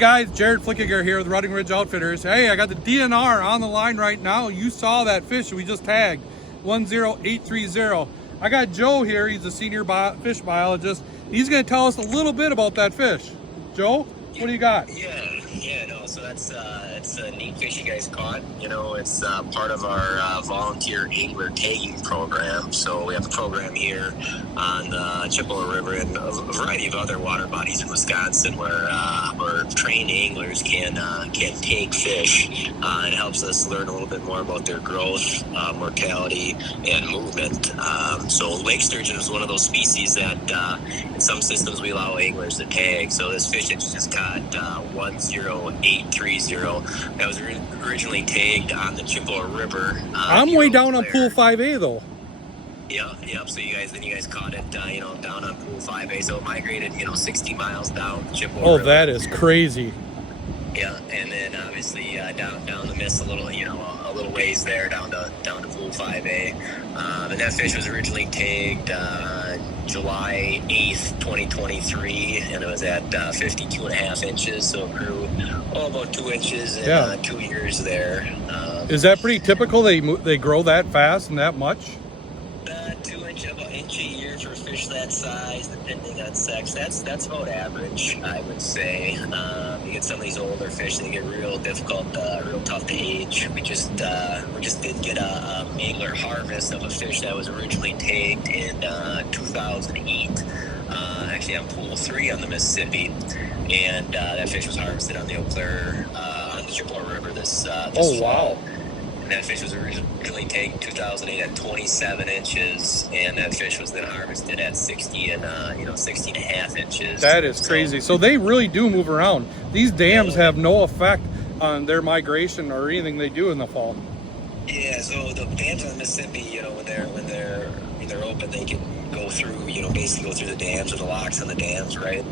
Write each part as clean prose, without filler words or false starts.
Guys, Jarrad Fluekiger here with Running Ridge Outfitters. Hey, I got the DNR on the line right now. You saw that fish we just tagged, 10830. I got Joe here. He's a senior fish biologist. He's going to tell us a little bit about that fish. Joe, what do you got? So it's a neat fish you guys caught. You know, it's part of our volunteer angler tagging program. So we have a program here on the Chippewa River and a variety of other water bodies in Wisconsin where trained anglers can take fish. It helps us learn a little bit more about their growth, mortality, and movement. So lake sturgeon is one of those species that in some systems we allow anglers to tag. So this fish that you just caught, 10830, that was originally tagged on the Chippewa River. I'm way down on Pool 5A though. Yep. So you guys caught it, down on Pool 5A. So it migrated, 60 miles down the Chippewa River. Oh, that is crazy. Yeah, and then obviously down the miss a little, a little ways there down to Pool 5A. And that fish was originally tagged July 8th, 2023, and it was at 52.5 inches. So it grew about 2 inches in 2 years there. Is that pretty typical? They grow that fast and that much? 2 inch, about an inch a year for a fish that size, depending on sex. That's about average, I would say. You get some of these older fish, they get real difficult, real tough to age. We just did get a angler harvest of a fish that was originally tagged in 2008, actually on Pool 3 on the Mississippi, and that fish was harvested on the Eau Claire, on the Chippewa River this fall. And that fish was originally tagged in 2008 at 27 inches, and that fish was then harvested at 60 and 60.5 inches. That is crazy. So they really do move around. These dams have no effect on their migration or anything they do in the fall. Yeah, so the dams on the Mississippi, when they're open, they can go through, basically go through the dams or the locks on the dams, right?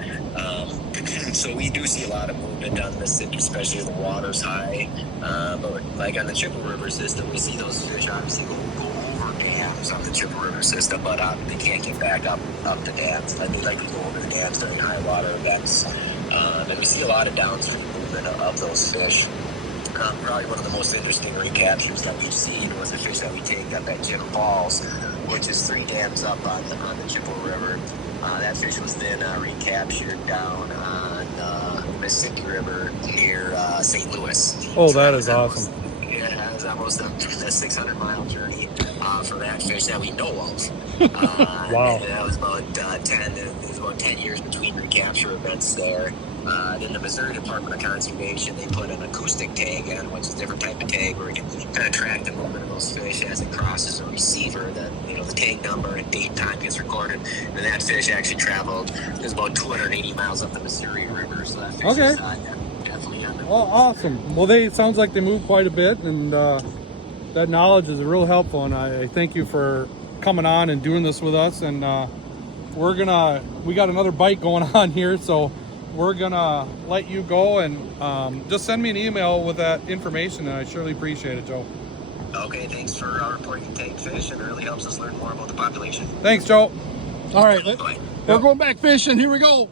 So we do see a lot of movement down the Mississippi, especially if the water's high. But like on the Chippewa River system, we see those fish obviously go over dams on the Chippewa River system, but they can't get back up the dams. They like to go over the dams during high water events. And we see a lot of downstream movement of those fish. Probably one of the most interesting recaptures that we've seen was the fish that we tagged up at Jim Falls, which is 3 dams up on the Chippewa River. That fish was then recaptured down on the Mississippi River near St. Louis. Oh, that is awesome. Yeah, it was almost a 600-mile journey for that fish that we know of. Wow. That was about 10 years between recapture events there. Then the Missouri Department of Conservation, they put an acoustic tag in, which is a different type of tag where you can kind of track the movement of those fish as it crosses a receiver. Then, the tag number and date and time gets recorded. And that fish actually traveled, it was about 280 miles up the Missouri River. So that fish is definitely on the move. Oh, awesome. Well, it sounds like they move quite a bit, and that knowledge is real helpful. And I thank you for coming on and doing this with us. And we got another bite going on here, so we're gonna let you go, and just send me an email with that information, and I surely appreciate it, Joe. Okay, thanks for reporting tagged fish, and it really helps us learn more about the population. Thanks, Joe. All right, we're going back fishing. Here we go.